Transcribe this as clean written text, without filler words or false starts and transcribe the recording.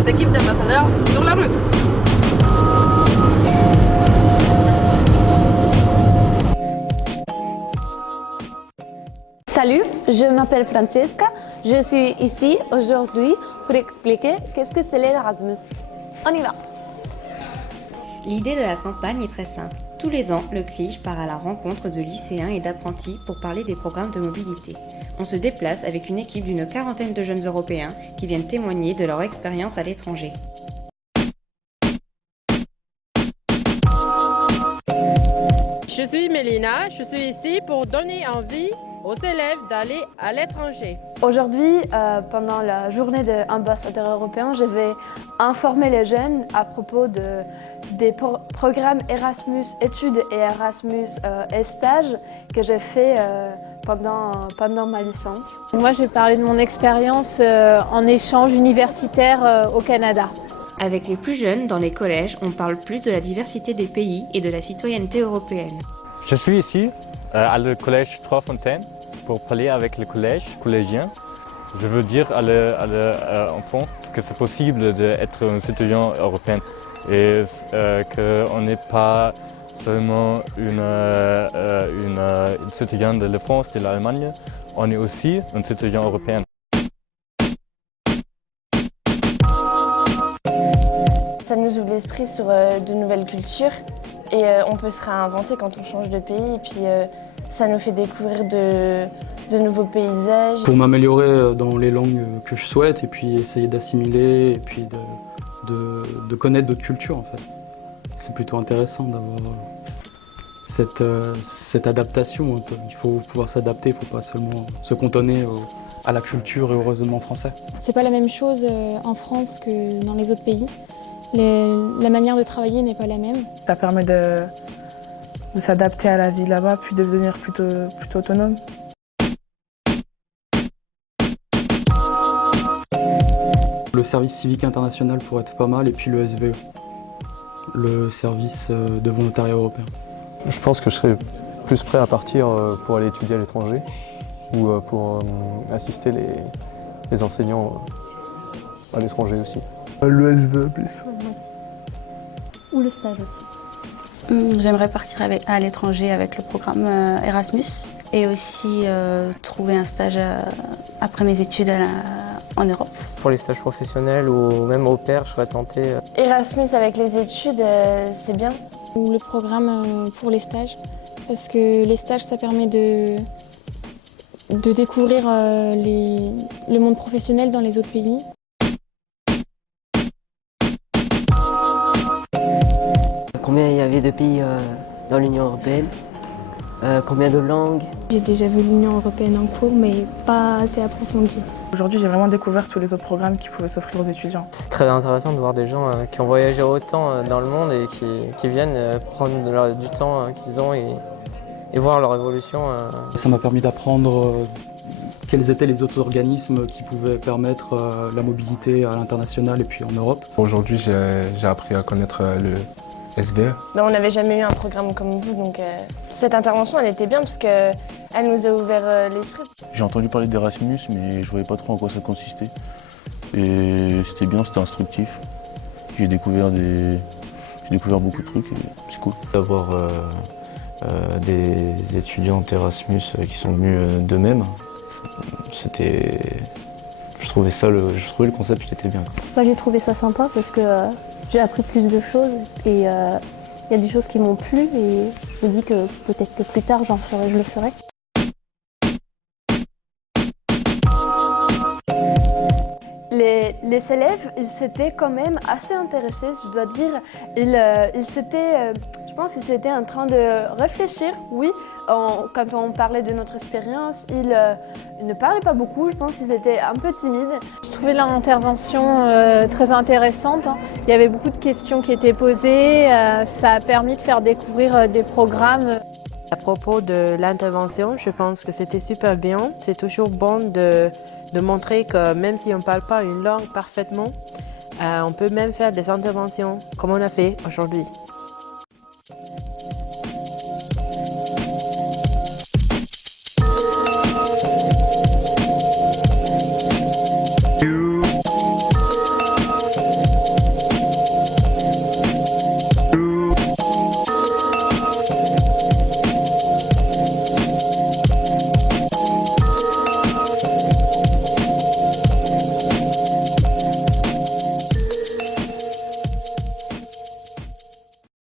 des équipes d'ambassadeurs sur la route. Salut, je m'appelle Francesca. Je suis ici aujourd'hui pour expliquer qu'est-ce que c'est l'Erasmus. On y va! L'idée de la campagne est très simple. Tous les ans, le CRIJ part à la rencontre de lycéens et d'apprentis pour parler des programmes de mobilité. On se déplace avec une équipe d'une quarantaine de jeunes Européens qui viennent témoigner de leur expérience à l'étranger. Je suis Mélina, je suis ici pour donner envie aux élèves d'aller à l'étranger. Aujourd'hui, pendant la journée des ambassadeurs européens, je vais informer les jeunes à propos des programmes Erasmus études et Erasmus stages que j'ai fait pendant ma licence. Moi, je vais parler de mon expérience en échange universitaire au Canada. Avec les plus jeunes, dans les collèges, on parle plus de la diversité des pays et de la citoyenneté européenne. Je suis ici à le collège Trois Fontaines pour parler avec les collégiens. Je veux dire à l'enfant que c'est possible d'être un citoyen européen et qu'on n'est pas seulement une citoyen de la France, de l'Allemagne, on est aussi un citoyen européen. Ça nous ouvre l'esprit sur de nouvelles cultures et on peut se réinventer quand on change de pays et puis ça nous fait découvrir de nouveaux paysages. Pour m'améliorer dans les langues que je souhaite et puis essayer d'assimiler et puis de connaître d'autres cultures en fait. C'est plutôt intéressant d'avoir cette adaptation un peu. Il faut pouvoir s'adapter, il ne faut pas seulement se cantonner à la culture et au raisonnement français. C'est pas la même chose en France que dans les autres pays. La manière de travailler n'est pas la même. Ça permet de s'adapter à la vie là-bas, puis de devenir plutôt autonome. Le service civique international pourrait être pas mal, et puis le SVE, le service de volontariat européen. Je pense que je serais plus prêt à partir pour aller étudier à l'étranger ou pour assister les enseignants à l'étranger aussi. Le SVE plus. Ou le stage aussi. J'aimerais partir à l'étranger avec le programme Erasmus et aussi trouver un stage après mes études en Europe. Pour les stages professionnels ou même au pair, je serais tenté. Erasmus avec les études, c'est bien. Ou le programme pour les stages, parce que les stages, ça permet de découvrir le monde professionnel dans les autres pays. Combien il y avait de pays dans l'Union européenne? Combien de langues? J'ai déjà vu l'Union européenne en cours, mais pas assez approfondi. Aujourd'hui, j'ai vraiment découvert tous les autres programmes qui pouvaient s'offrir aux étudiants. C'est très intéressant de voir des gens qui ont voyagé autant dans le monde et qui viennent prendre du temps qu'ils ont et voir leur évolution. Ça m'a permis d'apprendre quels étaient les autres organismes qui pouvaient permettre la mobilité à l'international et puis en Europe. Aujourd'hui, j'ai appris à connaître le SVE. Mais on n'avait jamais eu un programme comme vous, donc cette intervention elle était bien parce qu'elle nous a ouvert l'esprit. J'ai entendu parler d'Erasmus mais je ne voyais pas trop en quoi ça consistait. Et c'était bien, c'était instructif. J'ai découvert beaucoup de trucs et c'est cool. D'avoir des étudiants Erasmus qui sont venus d'eux-mêmes, je trouvais le concept il était bien. Moi j'ai trouvé ça sympa parce que j'ai appris plus de choses et il y a des choses qui m'ont plu et je me dis que peut-être que plus tard je le ferai. Les élèves, ils s'étaient quand même assez intéressés, je dois dire. Je pense qu'ils étaient en train de réfléchir, oui. Quand on parlait de notre expérience, ils ne parlaient pas beaucoup, je pense qu'ils étaient un peu timides. Je trouvais l'intervention très intéressante. Il y avait beaucoup de questions qui étaient posées. Ça a permis de faire découvrir des programmes. À propos de l'intervention, je pense que c'était super bien. C'est toujours bon de montrer que même si on ne parle pas une langue parfaitement, on peut même faire des interventions comme on a fait aujourd'hui.